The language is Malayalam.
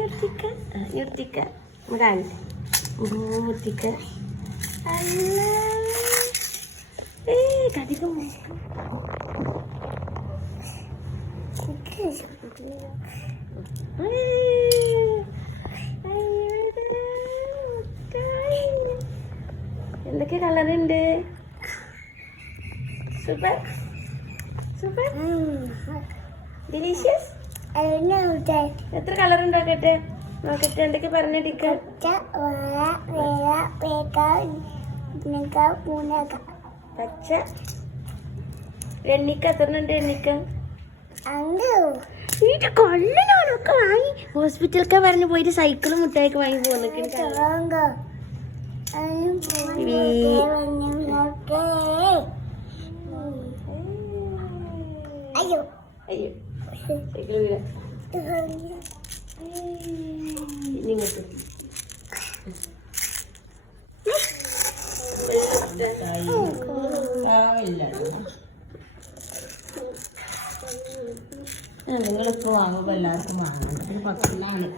നിർത്തിക്ക നിർത്തിക്ക അല്ല കടിക്കും എന്തൊക്കെ കളറുണ്ട് സൂപ്പർ സൂപ്പർ ഡിലീഷ്യസ് എത്ര കളർ ഉണ്ടാക്കട്ടെ നോക്കട്ടെ എന്തൊക്കെ പറഞ്ഞിട്ടിക്ക പച്ച എണ്ണിക്ക എത്ര ഉണ്ട് എണ്ണിക്ക കൊല്ലനൊക്കെ വാങ്ങി ഹോസ്പിറ്റലൊക്കെ പറഞ്ഞു പോയിട്ട് സൈക്കിളും മുട്ടായൊക്കെ വാങ്ങി പോന്നൊക്കെ അയ്യോ അയ്യോ സൈക്കിൾ വീഴ ഇങ്ങോട്ട് നിങ്ങളിപ്പോൾ വാങ്ങുമ്പോൾ എല്ലാവർക്കും വാങ്ങണം 10 ആണ്